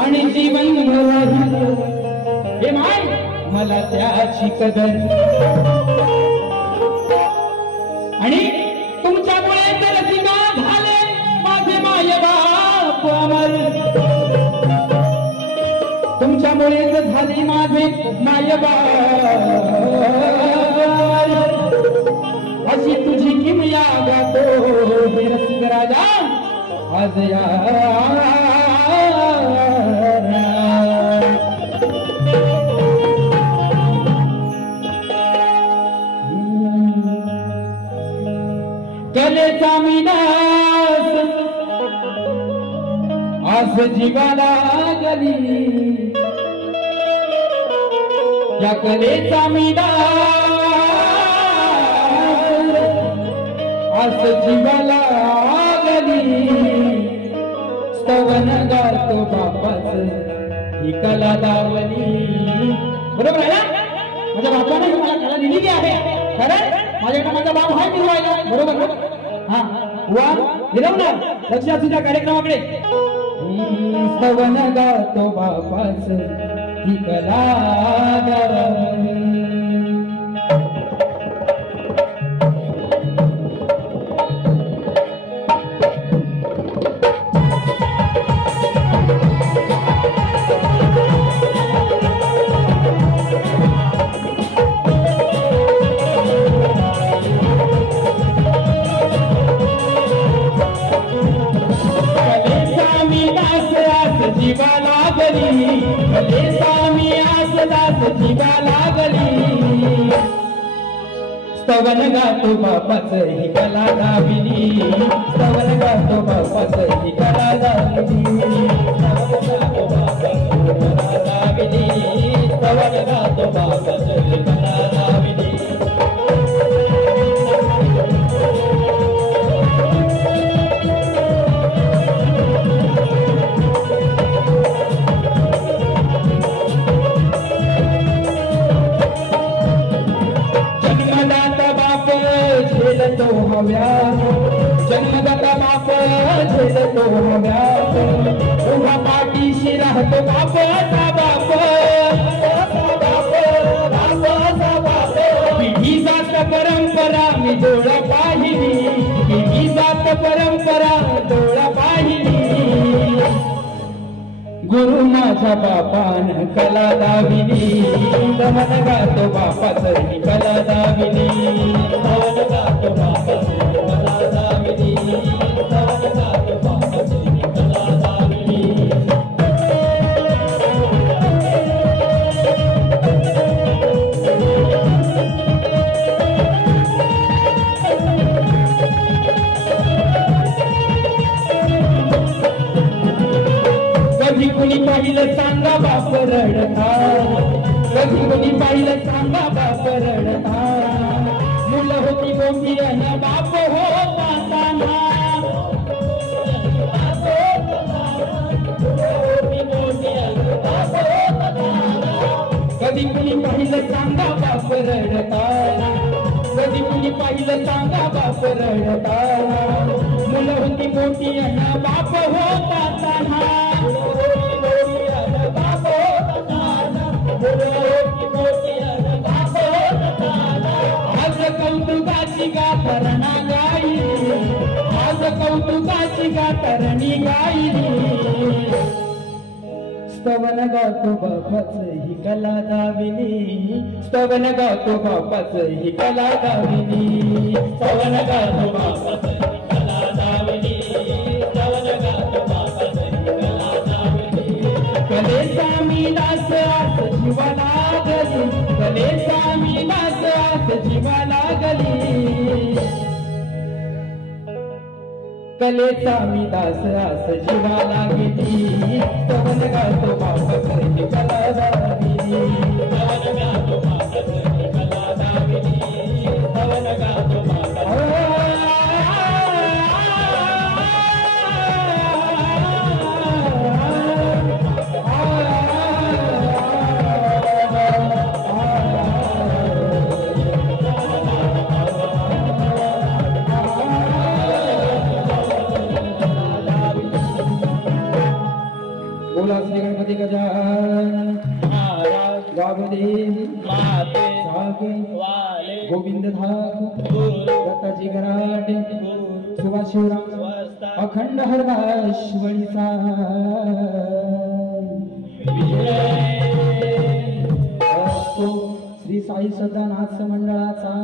आणि जीवन hey my मला त्याची कदर आणि तुमच्यामुळे तर रसिका झाले माझे माय बाप अमर तुमच्यामुळेच झाले माझे माय बाप अशी तुझी किमया गातो हे रसिक राजा आज या कलेचा विनाश आज जीवाला गली या कलेचा विनाश आज जीवाला गली स्तवन गातो बापाच ही कला दावली बरोबर आहे ना माझ्या बापाने मला कला दिलेली आहे खरं माझ्याकडे माझा बाप हाय मिळवायला बरोबर हा वा दिलवणार लक्ष तुझ्या कार्यक्रमाकडे स्तवन गातो बापाच ही कला दावली जीवाला गली भले स्वामी आसलास जीवाला गली स्तवन गातो बापाच ही कला दाविली स्तवन गातो बापाच ही कला दाविली स्तवन गातो बापाच ही कला दाविली झेलतो हव्या जन्मदाता बाप झेलतो हव्या उभा पाठीशी राहतो बापाचा बाप पिढी जात परंपरा मी डोळा पाहिली पिढी जात परंपरा डोळा पाहिली गुरु माझ्या बापान कला दाविली दमन गातो बापाचं ही कला दाविली दमन गातो बापाचं ही कला दाविली दमन गातो बापाचं ही कला दाविली कधी कुणी पाहिलं सांगा बाप रडता कधी कुणी पाहिलं सांगा बाप रडता मुलं होती मोठी आणि बाप होता ताना कधी कुणी पाहिलं सांगा बाप रडता कधी कुणी पाहिलं सांगा बाप रडता मुलं होती मोठी आणि बाप होता ताना आज कौतुकाची गाथरणी गायली आज कौतुकाची गाथरणी गायली स्तवन गातो बापाचं ही कला दाविली स्तवन गातो बापाचं ही कला दाविली स्तवन गातो बापाचं ही कला दाविली स्तवन गातो बापाचं ही कला दाविली कलेचा मी दास आस जीवाला गली कलेचा मी दास आस जीवाला गली कलेचा मी दास आस जीवाला गेली स्तवन गातो बापाचं ही कला दाविली स्तवन गातो बापाचं ही कला दाविली स्तवन गातो बापाचं बोला श्री गणपती गजानन महाराज गावदेवी माते सागे वाले गोविंद धाक दत्ताजी गराटे सुभाष शिवराम अखंड हरभाश्वळी श्री साई सदानाथ मंडळाचा